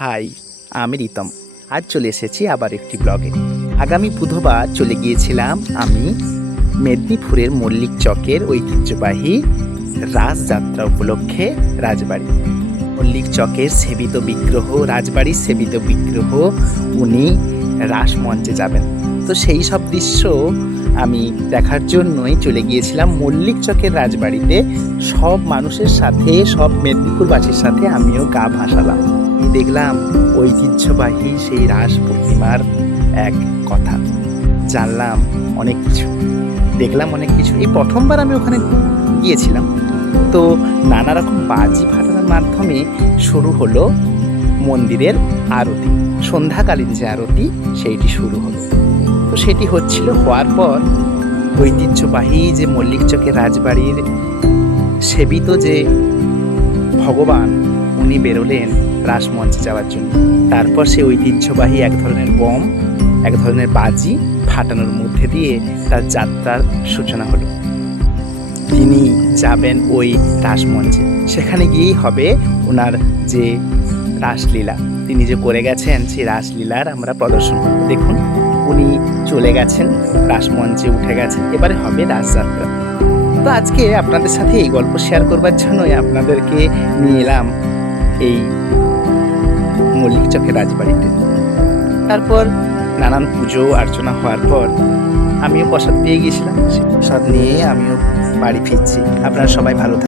High, আমি রিতম। আজ চলে এসেছি আবার একটি ব্লগে। আগামী বুধবার চলে গিয়েছিলাম আমি মেদিনীপুরের মল্লিক চকের ঐতিহ্যবাহী রাসযাত্রা উপলক্ষে রাজবাড়ি। মল্লিক চকের সেবিত বিগ্রহ, রাজবাড়ির সেবিত বিগ্রহ, উনি রাসমঞ্চে যাবেন। তো সেই সব দৃশ্য আমি দেখার জন্যই চলে গিয়েছিলাম মল্লিক চকের রাজবাড়িতে। সব মানুষের সাথে, সব মেদিনীপুরবাসীর সাথে আমিও গা ভাসালাম। দেখলাম ঐতিহ্যবাহী সেই রাস পূর্ণিমার এক কথা। জানলাম অনেক কিছু। দেখলাম অনেক কিছু। এই প্রথমবার আমি ওখানে গিয়েছিলাম। তো নানা রকম বাজি ফাটানোর মাধ্যমে শুরু হলো মন্দিরের আরতি। সন্ধ্যাকালীন যে আরতি, সেইটি শুরু হলো। তো সেটি হচ্ছিল, হওয়ার পর ঐতিহ্যবাহী যে মল্লিক চকের রাজবাড়ির সেবিত যে ভগবান উনি বেরোলেন রাসমঞ্চে যাওয়ার জন্য। তারপর সে ঐতিহ্যবাহী এক ধরনের বম, এক ধরনের বাজি ফাটানোর মধ্যে দিয়ে তার যাত্রার সূচনা হলো। তিনি যাবেন ওই রাসমঞ্চে। সেখানে গিয়েই হবে ওনার যে রাসলীলা। তিনি যে করে গেছেন সেই রাসলীলার আমরা প্রদর্শন করব। দেখুন, উনি চলে গেছেন, রাসমঞ্চে উঠে গেছেন। এবারে হবে রাসযাত্রা তো আজকে আপনাদের সাথে এই গল্প শেয়ার করবার জন্যই আপনাদেরকে নিয়ে এলাম এই মল্লিক চকের রাজবাড়িতে। তারপর নানান পুজো, অর্চনা হওয়ার পর আমিও প্রসাদ পেয়ে গিয়েছিলাম। সেই প্রসাদ নিয়ে আমিও বাড়ি ফিরছি। আপনারা সবাই ভালো থাকবেন